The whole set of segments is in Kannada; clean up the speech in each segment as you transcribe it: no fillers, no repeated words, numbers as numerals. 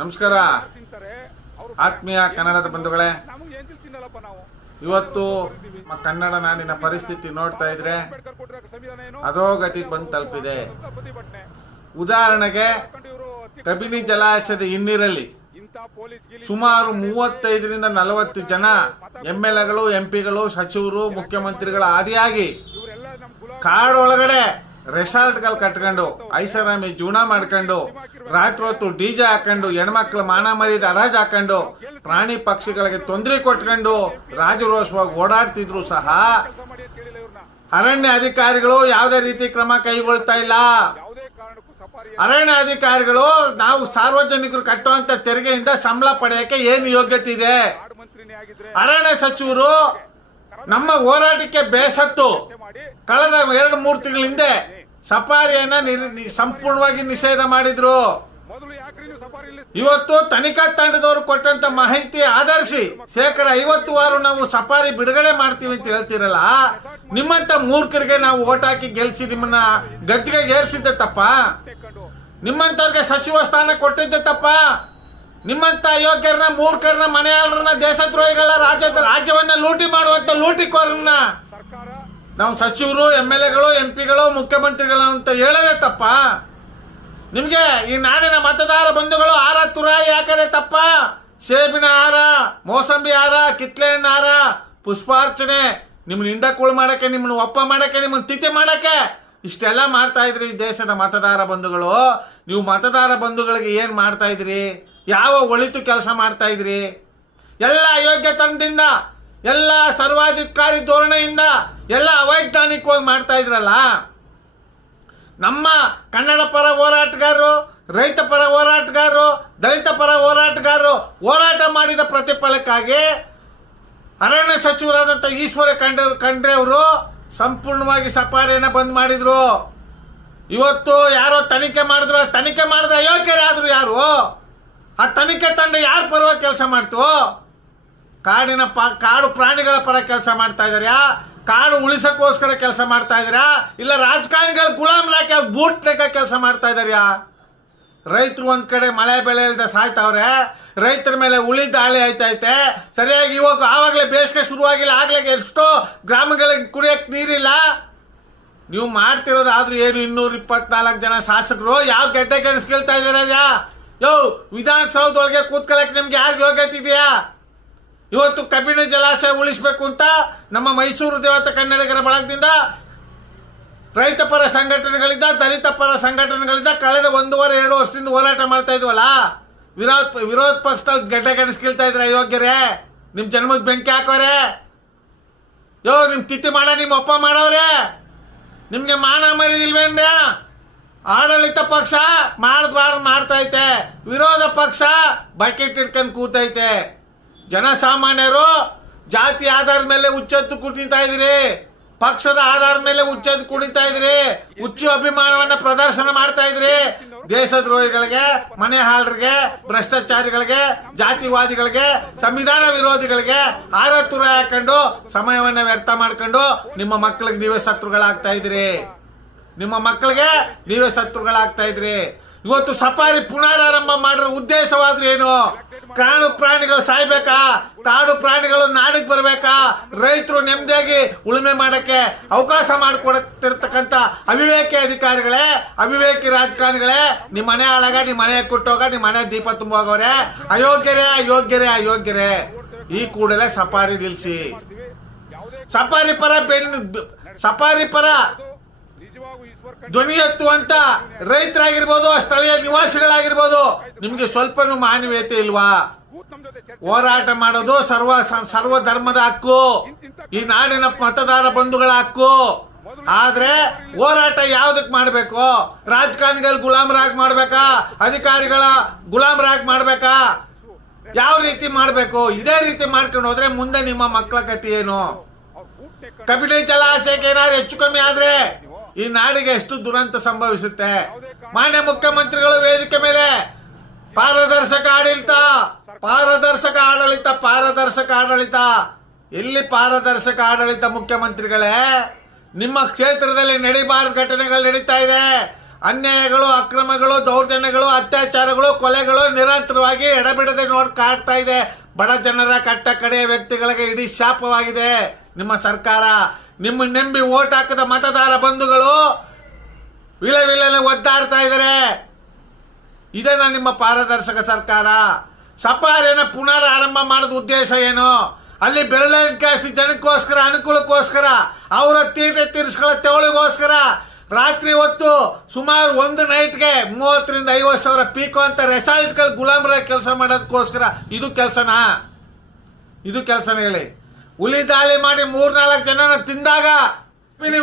ನಮಸ್ಕಾರ ಆತ್ಮೀಯ ಕನ್ನಡದ ಬಂಧುಗಳೇ, ಇವತ್ತು ಕನ್ನಡ ನಾಡಿನ ಪರಿಸ್ಥಿತಿ ನೋಡ್ತಾ ಇದ್ರೆ ಅಧೋಗತಿಗೆ ಬಂದು ತಲುಪಿದೆ. ಉದಾಹರಣೆಗೆ ಕಬಿನಿ ಜಲಾಶಯದ ಹಿನ್ನೀರಲ್ಲಿ ಸುಮಾರು 35ರಿಂದ 40 ಜನ MLAಗಳು, MP ಗಳು, ಸಚಿವರು, ಮುಖ್ಯಮಂತ್ರಿಗಳ ಆದಿಯಾಗಿ ಕಾಡೊಳಗಡೆ ರೆಸಾರ್ಟ್ಗಳು ಕಟ್ಕೊಂಡು ಐಷಾರಾಮಿ ಜೀವನ ಮಾಡ್ಕೊಂಡು ರಾತ್ರಿ ಹೊತ್ತು DJ ಹಾಕೊಂಡು ಹೆಣ್ಮಕ್ಳು ಮಾನ ಮರ್ಯಾದೆ ಹರಾಜ್ ಹಾಕೊಂಡು ಪ್ರಾಣಿ ಪಕ್ಷಿಗಳಿಗೆ ತೊಂದರೆ ಕೊಟ್ಕೊಂಡು ರಾಜರೋಷವಾಗಿ ಓಡಾಡ್ತಿದ್ರು ಸಹ ಅರಣ್ಯ ಅಧಿಕಾರಿಗಳು ಯಾವುದೇ ರೀತಿ ಕ್ರಮ ಕೈಗೊಳ್ತಾ ಇಲ್ಲ. ಅರಣ್ಯ ಅಧಿಕಾರಿಗಳು ನಾವು ಸಾರ್ವಜನಿಕರು ಕಟ್ಟುವಂತ ತೆರಿಗೆಯಿಂದ ಸಂಬಳ ಪಡೆಯಕ್ಕೆ ಏನು ಯೋಗ್ಯತೆ ಇದೆ? ಅರಣ್ಯ ಸಚಿವರು ನಮ್ಮ ಹೋರಾಟಕ್ಕೆ ಬೇಸತ್ತು ಕಳೆದ 2-3 ತಿಂಗಳ ಹಿಂದೆ ಸಫಾರಿಯನ್ನ ಸಂಪೂರ್ಣವಾಗಿ ನಿಷೇಧ ಮಾಡಿದ್ರು. ಇವತ್ತು ತನಿಖಾ ತಂಡದವರು ಕೊಟ್ಟಂತ ಮಾಹಿತಿ ಆಧರಿಸಿ 50% ನಾವು ಸಫಾರಿ ಬಿಡುಗಡೆ ಮಾಡ್ತೀವಿ ಅಂತ ಹೇಳ್ತಿರಲ್ಲ. ನಿಮ್ಮಂತ ಮೂರ್ಖರಿಗೆ ನಾವು ಓಟ್ ಹಾಕಿ ಗೆಲ್ಸಿ ನಿಮ್ಮನ್ನ ಗದ್ದಿಗೆ ಏರ್ಸಿದ್ದೆ ತಪ್ಪ? ನಿಮ್ಮಂತವ್ರಿಗೆ ಸಚಿವ ಸ್ಥಾನ ಕೊಟ್ಟಿದ್ದೆ ತಪ್ಪ? ನಿಮ್ಮಂತ ಅಯೋಗ್ಯರನ್ನ, ಮೂರ್ಖರನ್ನ, ಮನೆಯಾಳರನ್ನ, ದೇಶದ್ರೋಹಿಗಳ ರಾಜ್ಯವನ್ನ ಲೂಟಿ ಮಾಡುವಂತ ಲೂಟಿಕೋರನ್ನ ನಾವು ಸಚಿವರು, MLAಗಳು, MP ಗಳು, ಮುಖ್ಯಮಂತ್ರಿಗಳು ಅಂತ ಹೇಳೋದೇ ತಪ್ಪ? ನಿಮ್ಗೆ ಈ ನಾಡಿನ ಮತದಾರ ಬಂಧುಗಳು ಹಾರ ತುರಾಯಿ ಹಾಕದೆ ತಪ್ಪ? ಸೇಬಿನ ಹಾರ, ಮೋಸಂಬಿ ಹಾರ, ಕಿತ್ಲೆ ಹಣ್ಣ ಹಾರ, ಪುಷ್ಪಾರ್ಚನೆ, ನಿಮ್ಮನ್ನ ಹಿಂಡಕುಳು ಮಾಡಕ್ಕೆ, ನಿಮ್ಮನ್ನ ಒಪ್ಪ ಮಾಡಕ್ಕೆ, ನಿಮ್ಮನ್ನ ತಿಥಿ ಮಾಡಕ್ಕೆ ಇಷ್ಟೆಲ್ಲ ಮಾಡ್ತಾ ಇದ್ರಿ ದೇಶದ ಮತದಾರ ಬಂಧುಗಳು. ನೀವು ಮತದಾರ ಬಂಧುಗಳಿಗೆ ಏನ್ ಮಾಡ್ತಾ ಇದ್ರಿ? ಯಾವ ಒಳಿತು ಕೆಲಸ ಮಾಡ್ತಾ ಇದ್ರಿ? ಎಲ್ಲ ಅಯೋಗ್ಯತನದಿಂದ, ಎಲ್ಲ ಸರ್ವಾಧಿಕಾರಿ ಧೋರಣೆಯಿಂದ, ಎಲ್ಲ ಅವೈಜ್ಞಾನಿಕವಾಗಿ ಮಾಡ್ತಾ ಇದ್ರಲ್ಲ. ನಮ್ಮ ಕನ್ನಡ ಪರ ಹೋರಾಟಗಾರರು, ರೈತ ಪರ ಹೋರಾಟಗಾರರು, ದಲಿತ ಪರ ಹೋರಾಟಗಾರರು ಹೋರಾಟ ಮಾಡಿದ ಪ್ರತಿಫಲಕ್ಕಾಗಿ ಅರಣ್ಯ ಸಚಿವರಾದಂಥ ಈಶ್ವರ ಖಂಡ್ರೆ ಅವರು ಸಂಪೂರ್ಣವಾಗಿ ಸಫಾರಿಯನ್ನ ಬಂದ್ ಮಾಡಿದ್ರು. ಇವತ್ತು ಯಾರೋ ತನಿಖೆ ಮಾಡಿದ್ರು, ತನಿಖೆ ಮಾಡಿದ ಅಯೋಗ್ಯರಾದ್ರು ಯಾರು? ಆ ತನಿಖೆ ತಂಡ ಯಾರ ಪರವಾಗಿ ಕೆಲಸ ಮಾಡ್ತು? ಕಾಡು ಪ್ರಾಣಿಗಳ ಪರ ಕೆಲಸ ಮಾಡ್ತಾ ಇದಾರ್ಯಾ? ಕಾಡು ಉಳಿಸಕ್ಕೋಸ್ಕರ ಕೆಲಸ ಮಾಡ್ತಾ ಇದಾರ್ಯಾ? ಇಲ್ಲ ರಾಜಕಾರಣಿಗಳ ಗುಲಾಮರಾಕಿ ಬೂಟ್ ಲೆಕ್ಕ ಕೆಲಸ ಮಾಡ್ತಾ ಇದಾರ್ಯಾ? ರೈತರು ಒಂದ್ ಕಡೆ ಮಳೆ ಬೆಳೆ ಇಲ್ಲದೆ ಸಾಯ್ತಾವ್ರೆ, ರೈತರ ಮೇಲೆ ಉಳಿ ದಾಳಿ ಆಯ್ತೈತೆ. ಸರಿಯಾಗಿ ಇವಾಗ ಆವಾಗಲೇ ಬೇಸಿಗೆ ಶುರುವಾಗಿಲ್ಲ, ಆಗ್ಲೇ ಎಷ್ಟೋ ಗ್ರಾಮಗಳಿಗೆ ಕುಡಿಯಕ್ ನೀರಿಲ್ಲ. ನೀವು ಮಾಡ್ತಿರೋದಾದ್ರೂ ಏನು 224 ಜನ ಶಾಸಕರು ಯಾವ ಗೆಡ್ಡೆ ಕೆಡಿಸ್ಕೊಳ್ತಾ ಇದಾರ? ವಿಧಾನಸೌಧದೊಳಗೆ ಕೂತ್ಕೊಳ್ಳಕ್ ನಿಮ್ಗೆ ಯಾರು ಯೋಗ್ಯತೆ ಇದೆಯಾ? ಇವತ್ತು ಕಬಿನಿ ಜಲಾಶಯ ಉಳಿಸಬೇಕು ಅಂತ ನಮ್ಮ ಮೈಸೂರು ದೇವತ ಕನ್ನಡಿಗರ ಬಳಗದಿಂದ ರೈತ ಪರ ಸಂಘಟನೆಗಳಿಂದ, ದಲಿತ ಪರ ಸಂಘಟನೆಗಳಿಂದ ಕಳೆದ 1.5-2 ವರ್ಷದಿಂದ ಹೋರಾಟ ಮಾಡ್ತಾ ಇದ್ವಲ್ಲ. ವಿರೋಧ ಪಕ್ಷದ ಗೆಡ್ಡೆ ಕೆಡಿಸ್ಕೊಳ್ತಾ ಇದ್ರೆ ಅಯೋಗ್ಯರೇ, ನಿಮ್ ಜನ್ಮದ ಬೆಂಕಿ ಹಾಕೋರೆ, ನಿಮ್ ತಿಥಿ ಮಾಡ, ನಿಮ್ ಒಪ್ಪ ಮಾಡವ್ರೆ, ನಿಮ್ಗೆ ಮಾನ ಮರ್ಯಾದೆ ಇಲ್ವೇನ್ರ? ಆಡಳಿತ ಪಕ್ಷ ಮಾಡ್ತೈತೆ, ವಿರೋಧ ಪಕ್ಷ ಬಕೆಟ್ ಇಟ್ಕೊಂಡು ಕೂತೈತೆ. ಜನಸಾಮಾನ್ಯರು ಜಾತಿ ಆಧಾರದ ಮೇಲೆ ಹುಚ್ಚೆತ್ತು ಕುಣಿತಾ ಇದ್ರಿ, ಪಕ್ಷದ ಆಧಾರದ ಮೇಲೆ ಹುಚ್ಚೆತ್ತು ಕುಣಿತಾ ಇದ್ರಿ, ಹುಚ್ಚು ಅಭಿಮಾನವನ್ನ ಪ್ರದರ್ಶನ ಮಾಡ್ತಾ ಇದ್ರಿ. ದೇಶದ್ರೋಹಿಗಳಿಗೆ, ಮನೆ ಹಾಳರಿಗೆ, ಭ್ರಷ್ಟಾಚಾರಿಗಳಿಗೆ, ಜಾತಿವಾದಿಗಳಿಗೆ, ಸಂವಿಧಾನ ವಿರೋಧಿಗಳಿಗೆ ಆರತುರ ಹಾಕೊಂಡು ಸಮಯವನ್ನ ವ್ಯರ್ಥ ಮಾಡ್ಕೊಂಡು ನಿಮ್ಮ ಮಕ್ಕಳಿಗೆ ನೀವೇ ಶತ್ರುಗಳಾಗ್ತಾ ಇದ್ರಿ. ನಿಮ್ಮ ಮಕ್ಕಳಿಗೆ ನೀವೇ ಶತ್ರುಗಳಾಗ್ತಾ ಇದ್ರಿ. ಇವತ್ತು ಸಫಾರಿ ಪುನರಾರಂಭ ಮಾಡಿರೋ ಉದ್ದೇಶವಾದ್ರೂ ಏನು? ಕಾಡು ಪ್ರಾಣಿಗಳು ಸಾಯ್ಬೇಕಾ? ಕಾಡು ಪ್ರಾಣಿಗಳು ನಾಡಿಗೆ ಬರ್ಬೇಕಾ? ರೈತರು ನೆಮ್ಮದಿಯಾಗಿ ಉಳುಮೆ ಮಾಡಕ್ಕೆ ಅವಕಾಶ ಮಾಡಿಕೊಡ್ತಿರ್ತಕ್ಕಂಥ ಅವಿವೇಕಿ ಅಧಿಕಾರಿಗಳೇ, ಅವಿವೇಕಿ ರಾಜಕಾರಣಿಗಳೇ, ನಿಮ್ಮ ಮನೆ ಹಾಳಾಗ, ನಿಮ್ಮ ಮನೆ ಕೊಟ್ಟೋಗ, ನಿಮ್ಮ ಮನೆ ದೀಪ ತುಂಬೋಗವ್ರೆ. ಅಯೋಗ್ಯರೇ, ಅಯೋಗ್ಯರೇ, ಅಯೋಗ್ಯರೇ. ಈ ಕೂಡಲೇ ಸಫಾರಿ ನಿಲ್ಲಿಸಿ. ಸಫಾರಿ ಪರ ಧ್ವನಿ ಎತ್ತುವಂತ ರೈತರಾಗಿರ್ಬೋದು, ಸ್ಥಳೀಯ ನಿವಾಸಿಗಳಾಗಿರ್ಬೋದು, ನಿಮ್ಗೆ ಸ್ವಲ್ಪನೂ ಮಾನವೀಯತೆ ಇಲ್ವಾ? ಹೋರಾಟ ಮಾಡೋದು ಸರ್ವ ಧರ್ಮದ ಹಕ್ಕು, ಈ ನಾಡಿನ ಮತದಾರ ಬಂಧುಗಳ ಹಕ್ಕು. ಆದ್ರೆ ಹೋರಾಟ ಯಾವ್ದಕ್ ಮಾಡ್ಬೇಕು? ರಾಜಕಾರಣಿಗಳ ಗುಲಾಮರಾಗಿ ಮಾಡ್ಬೇಕಾ? ಅಧಿಕಾರಿಗಳ ಗುಲಾಮರಾಗಿ ಮಾಡ್ಬೇಕಾ? ಯಾವ ರೀತಿ ಮಾಡ್ಬೇಕು? ಇದೇ ರೀತಿ ಮಾಡ್ಕೊಂಡು ಹೋದ್ರೆ ಮುಂದೆ ನಿಮ್ಮ ಮಕ್ಕಳ ಕಥೆ ಏನು? ಕಬಿನಿ ಜಲಾಶಯಕ್ಕೆ ಏನಾದ್ರು ಹೆಚ್ಚು ಕಮ್ಮಿ ಆದ್ರೆ ಈ ನಾಡಿಗೆ ಎಷ್ಟು ದುರಂತ ಸಂಭವಿಸುತ್ತೆ? ಮಾನ್ಯ ಮುಖ್ಯಮಂತ್ರಿಗಳು ವೇದಿಕೆ ಮೇಲೆ ಪಾರದರ್ಶಕ ಆಡಳಿತ, ಪಾರದರ್ಶಕ ಆಡಳಿತ, ಪಾರದರ್ಶಕ ಆಡಳಿತ. ಎಲ್ಲಿ ಪಾರದರ್ಶಕ ಆಡಳಿತ ಮುಖ್ಯಮಂತ್ರಿಗಳೇ? ನಿಮ್ಮ ಕ್ಷೇತ್ರದಲ್ಲಿ ನಡಿಬಾರದ ಘಟನೆಗಳು ನಡೀತಾ ಇದೆ. ಅನ್ಯಾಯಗಳು, ಅಕ್ರಮಗಳು, ದೌರ್ಜನ್ಯಗಳು, ಅತ್ಯಾಚಾರಗಳು, ಕೊಲೆಗಳು ನಿರಂತರವಾಗಿ ಎಡಬಿಡದೆ ಕಾಡ್ತಾ ಇದೆ. ಬಡ ಜನರ ಕಟ್ಟ ಕಡೆಯ ವ್ಯಕ್ತಿಗಳಿಗೆ ಇಡೀ ಶಾಪವಾಗಿದೆ ನಿಮ್ಮ ಸರ್ಕಾರ. ನಿಮ್ಮ ನಂಬಿ ಓಟ್ ಹಾಕದ ಮತದಾರ ಬಂಧುಗಳು ವಿಲವಿಲನೆ ಒದ್ದಾಡ್ತಾ ಇದ್ದಾರೆ. ಇದೇನಾ ನಿಮ್ಮ ಪಾರದರ್ಶಕ ಸರ್ಕಾರ? ಸಫಾರಿಯನ್ನು ಪುನರ್ ಆರಂಭ ಮಾಡೋದ ಉದ್ದೇಶ ಏನು? ಅಲ್ಲಿ ಬೆರಳಿನ ಜನಕ್ಕೋಸ್ಕರ, ಅನುಕೂಲಕ್ಕೋಸ್ಕರ, ಅವರ ತೀಟೆ ತೀರಿಸ್ಕೊಳ್ಳೋ ತೆವಳಿಗೋಸ್ಕರ ರಾತ್ರಿ ಹೊತ್ತು ಸುಮಾರು ಒಂದು ನೈಟ್ಗೆ 30,000 ರಿಂದ 50,000 ಪೀಕು ಅಂತ ರೆಸಾರ್ಟ್ಗಳು ಗುಲಾಮರ ಕೆಲಸ ಮಾಡೋದಕ್ಕೋಸ್ಕರ ಇದು ಕೆಲಸನಾ? ಇದು ಕೆಲಸನ ಹೇಳಿ? ಹುಲಿ ದಾಳಿ ಮಾಡಿ 3-4 ಜನನ ತಿಂದಾಗ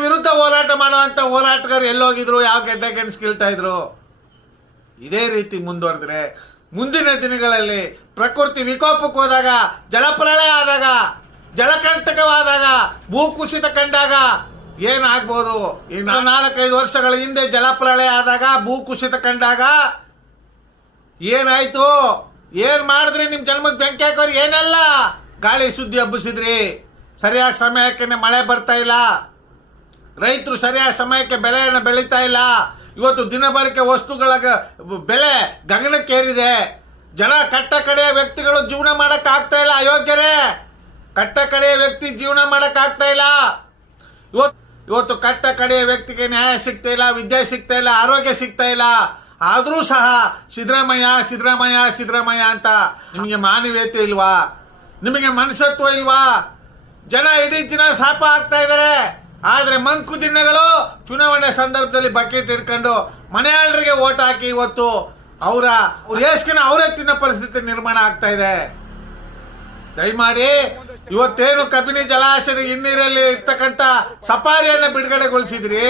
ವಿರುದ್ಧ ಹೋರಾಟ ಮಾಡುವಂತ ಹೋರಾಟಗಾರರು ಎಲ್ಲೋಗಿದ್ರು? ಯಾವ ಗೆಡ್ಡೆ ಗೆಣಸ್ಕಿಳ್ತಾ ಇದ್ರು? ಇದೇ ರೀತಿ ಮುಂದುವರೆದ್ರೆ ಮುಂದಿನ ದಿನಗಳಲ್ಲಿ ಪ್ರಕೃತಿ ವಿಕೋಪಕ್ಕೆ ಹೋದಾಗ, ಜಲಪ್ರಳಯ ಆದಾಗ, ಜಲಕಂಟಕವಾದಾಗ, ಭೂಕುಸಿತ ಕಂಡಾಗ ಏನಾಗ್ಬೋದು? ಈ 4-5 ವರ್ಷಗಳ ಹಿಂದೆ ಜಲಪ್ರಳಯ ಆದಾಗ, ಭೂಕುಸಿತ ಕಂಡಾಗ ಏನಾಯ್ತು? ಏನ್ ಮಾಡಿದ್ರಿ? ನಿಮ್ ಜನ್ಮಕ್ಕೆ ಬೆಂಕಿ ಹಾಕೋರು ಏನೆಲ್ಲ ಗಾಳಿ ಸುದ್ದಿ ಹಬ್ಬಿಸಿದ್ರಿ. ಸರಿಯಾದ ಸಮಯಕ್ಕೆ ಮಳೆ ಬರ್ತಾ ಇಲ್ಲ, ರೈತರು ಸರಿಯಾದ ಸಮಯಕ್ಕೆ ಬೆಳೆಯನ್ನು ಬೆಳೀತಾ ಇಲ್ಲ. ಇವತ್ತು ದಿನಬಳಕೆ ವಸ್ತುಗಳ ಬೆಲೆ ಗಗನಕ್ಕೇರಿದೆ. ಜನ ಕಟ್ಟ ಕಡೆಯ ವ್ಯಕ್ತಿಗಳು ಜೀವನ ಮಾಡಕ್ ಆಗ್ತಾ ಇಲ್ಲ. ಅಯೋಗ್ಯರೇ, ಕಟ್ಟ ಕಡೆಯ ವ್ಯಕ್ತಿ ಜೀವನ ಮಾಡಕ್ ಆಗ್ತಾ ಇಲ್ಲ. ಇವತ್ತು ಕಟ್ಟ ಕಡೆಯ ವ್ಯಕ್ತಿಗೆ ನ್ಯಾಯ ಸಿಗ್ತಾ ಇಲ್ಲ, ವಿದ್ಯೆ ಸಿಗ್ತಾ ಇಲ್ಲ, ಆರೋಗ್ಯ ಸಿಗ್ತಾ ಇಲ್ಲ. ಆದ್ರೂ ಸಹ ಸಿದ್ದರಾಮಯ್ಯ ಸಿದ್ದರಾಮಯ್ಯ ಸಿದ್ದರಾಮಯ್ಯ ಅಂತ. ನಿಮಗೆ ಮಾನವೀಯತೆ ಇಲ್ವಾ? ನಿಮಗೆ ಮನುಷ್ಯತ್ವ ಇಲ್ವಾ? ಜನ ಇಡೀ ದಿನ ಶಾಪ ಆಗ್ತಾ ಇದ್ದಾರೆ. ಆದ್ರೆ ಮಂಕು ದಿನಗಳು ಚುನಾವಣೆ ಸಂದರ್ಭದಲ್ಲಿ ಬಕೆಟ್ ಹಿಡ್ಕೊಂಡು ಮನೆಯಾಳರಿಗೆ ಓಟ್ ಹಾಕಿ ಇವತ್ತು ಅವರ ಏಸ್ಕಿನ ಅವರೇ ತಿನ್ನೋ ಪರಿಸ್ಥಿತಿ ನಿರ್ಮಾಣ ಆಗ್ತಾ ಇದೆ. ದಯಮಾಡಿ ಇವತ್ತೇನು ಕಬಿನಿ ಜಲಾಶಯದ ಹಿನ್ನೀರಲ್ಲಿ ಇರ್ತಕ್ಕಂಥ ಸಫಾರಿಯನ್ನ ಬಿಡುಗಡೆಗೊಳಿಸಿದ್ರಿ,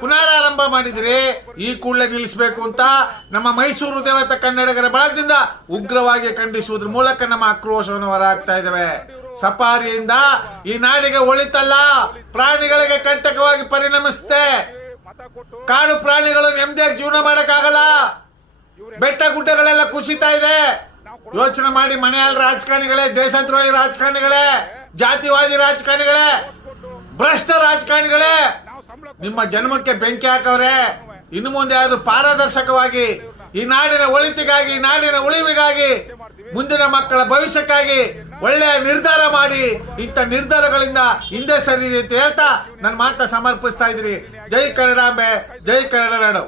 ಪುನರಾರಂಭ ಮಾಡಿದ್ರಿ, ಈ ಕೂಡಲೇ ನಿಲ್ಲಿಸಬೇಕು ಅಂತ ನಮ್ಮ ಮೈಸೂರು ದೇವತ ಕನ್ನಡಿಗರ ಬಳಗದಿಂದ ಉಗ್ರವಾಗಿ ಖಂಡಿಸುವುದ್ರ ಮೂಲಕ ನಮ್ಮ ಆಕ್ರೋಶವನ್ನು ಹೊರಹಾಕ್ತಾ ಇದ್ದೇವೆ. ಸಫಾರಿಯಿಂದ ಈ ನಾಡಿಗೆ ಒಳಿತಲ್ಲ, ಪ್ರಾಣಿಗಳಿಗೆ ಕಂಟಕವಾಗಿ ಪರಿಣಮಿಸುತ್ತೆ. ಕಾಡು ಪ್ರಾಣಿಗಳು ನೆಮ್ಮದಿಯಾಗಿ ಜೀವನ ಮಾಡಕ್ಕಾಗಲ್ಲ. ಬೆಟ್ಟ ಗುಡ್ಡಗಳೆಲ್ಲ ಕುಸಿತಾ ಇದೆ. ಯೋಚನೆ ಮಾಡಿ ಮನೆಯಾಳ ರಾಜಕಾರಣಿಗಳೇ, ದೇಶದ್ರೋಹಿ ರಾಜಕಾರಣಿಗಳೇ, ಜಾತಿವಾದಿ ರಾಜಕಾರಣಿಗಳೇ, ಭ್ರಷ್ಟ ರಾಜಕಾರಣಿಗಳೇ, ನಿಮ್ಮ ಜನ್ಮಕ್ಕೆ ಬೆಂಕಿ ಹಾಕವ್ರೆ. ಇನ್ನು ಮುಂದೆ ಅದು ಪಾರದರ್ಶಕವಾಗಿ ಈ ನಾಡಿನ ಒಳಿತಿಗಾಗಿ, ನಾಡಿನ ಉಳಿವಿಗಾಗಿ, ಮುಂದಿನ ಮಕ್ಕಳ ಭವಿಷ್ಯಕ್ಕಾಗಿ ಒಳ್ಳೆಯ ನಿರ್ಧಾರ ಮಾಡಿ ಇಂಥ ನಿರ್ಧಾರಗಳಿಂದ ಹಿಂದೆ ಸರಿ ಅಂತ ಹೇಳ್ತಾ ನನ್ನ ಮಾತನ್ನ ಸಮರ್ಪಿಸ್ತಾ ಇದ್ರಿ. ಜೈ ಕನ್ನಡಾಂಬೆ, ಜೈ ಕನ್ನಡ ನಾಡು.